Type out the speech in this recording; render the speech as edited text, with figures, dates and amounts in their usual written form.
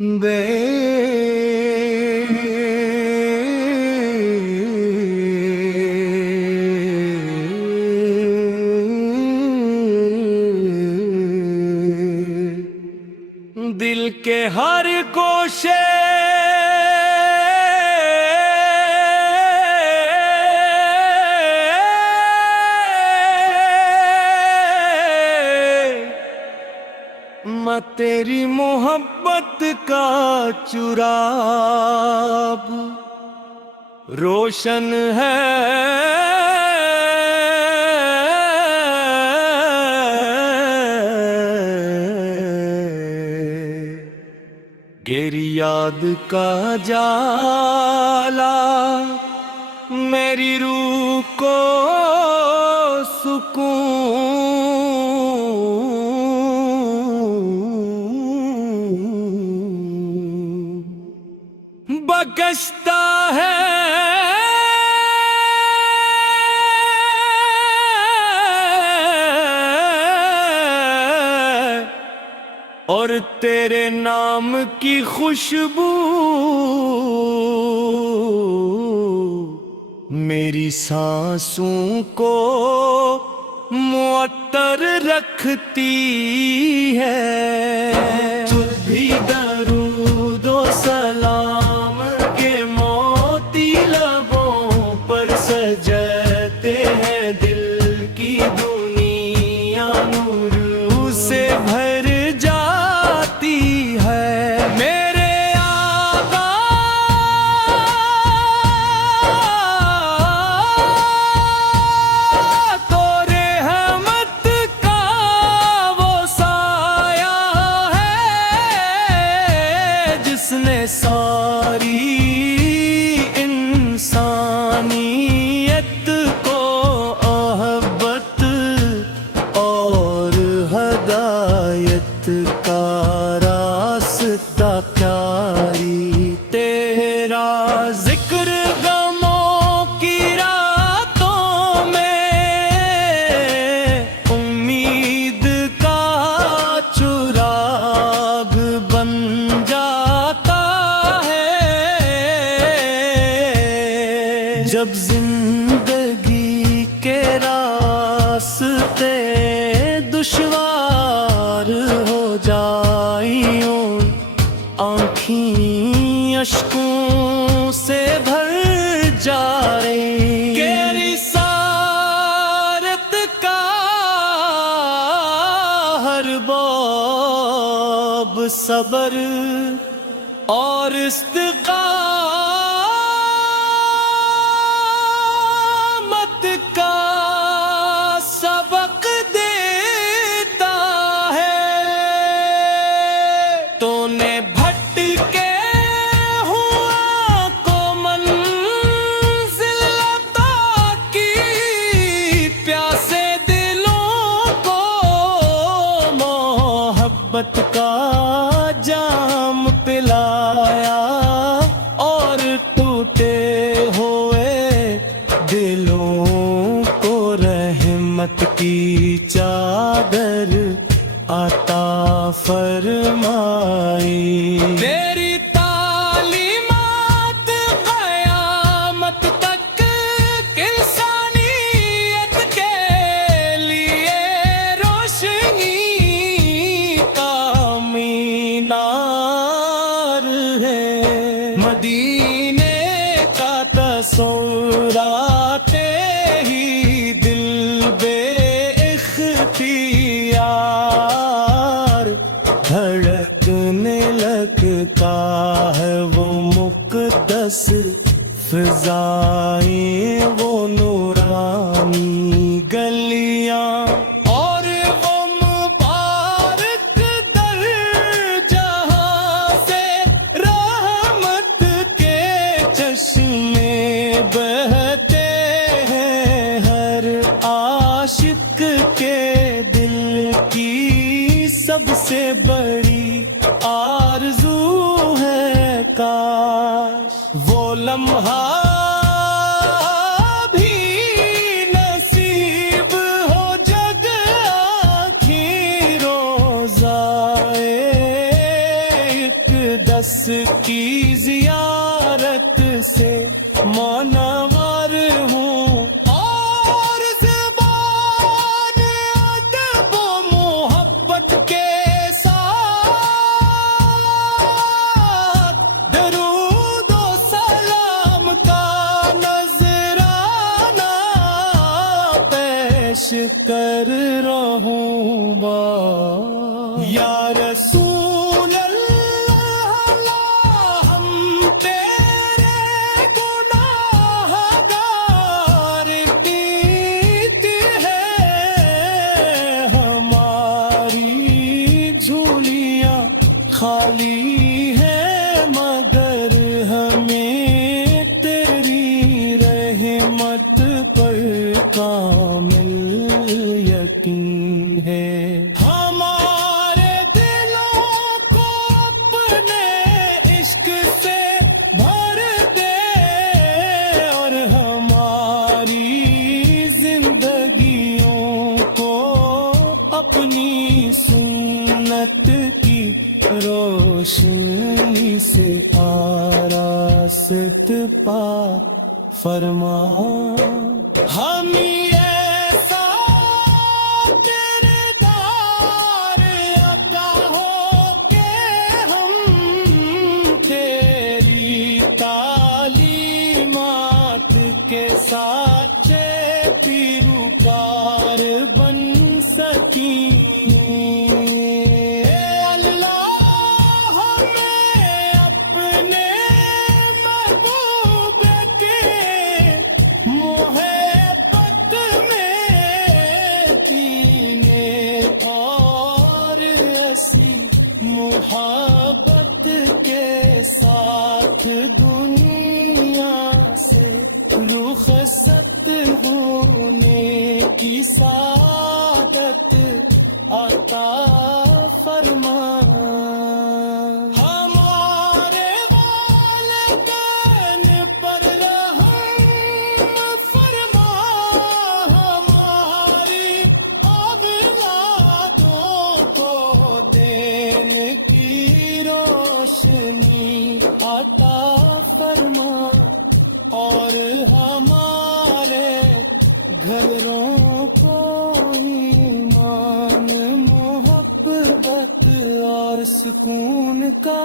بے دل کے ہر گوشے میں تیری محبت کا چراغ روشن ہے گیری یاد کا جالا میری روح کو سکون بخشتا ہے اور تیرے نام کی خوشبو میری سانسوں کو معطر رکھتی ہے تجھ بھی درود و سلام کے موتی لبوں پر سجتے ہیں دل کی دنیا نور سے بھر جاتی ہے میرے آقا تو رحمت کا وہ سایہ ہے جس نے ساری انسانیت کو محبت اور ہدایت کا راستہ پیاری تیرا ذکر غموں کی راتوں میں امید کا چراغ بن جاتا ہے جب زندگی کے راستے دشوار ہو جائیں آنکھیں اشکوں سے بھر جائیں کہ رسالت کا ہر باب صبر اور استقامت کا سبق دیتا ہے تو نے بھٹ کے ہوا کو منزل عطا کی پیاسے دلوں کو محبت کا جام پلایا اور ٹوٹے ہوئے دلوں کو رحمت کی چادر عطا فرمائی میری تعلیمات قیامت تک انسانیت کے لیے روشنی کا مینار ہے مدینے کا تصور آتے ہی دل بے اختیار دھڑکنے لگتا ہے وہ مقدس فضائیں وہ نورانی گلیاں اور وہ مبارک در جہاں سے رحمت کے چشمے بہتے ہیں ہر عاشق کے دل کی سب سے بڑی آرزو ہے کاش وہ لمحہ بھی نصیب ہو جگ آنکھیں روزائے رہوں یا رسول اللہ ہم تیرے گناہ گار پیت ہے ہماری جھولیاں خالی ہیں مگر ہمیں تیری رحمت پر کامل یقین ہے ہمارے دلوں کو اپنے عشق سے بھر دے اور ہماری زندگیوں کو اپنی سنت کی روشنی سے آراست پا فرما ہمیں ایسا کردار عطا ہو کہ ہم تیری تعلیمات کے سچے پیروکار بن سکیں محبت کے ساتھ دنیا سے رخصت ہونے کی سعادت عطا فرما ہمارے والدین پر رحم فرما ہماری اولادوں کو دین کی روشنی عطا فرما اور ہمارے گھروں کو ایمان محبت اور سکون کا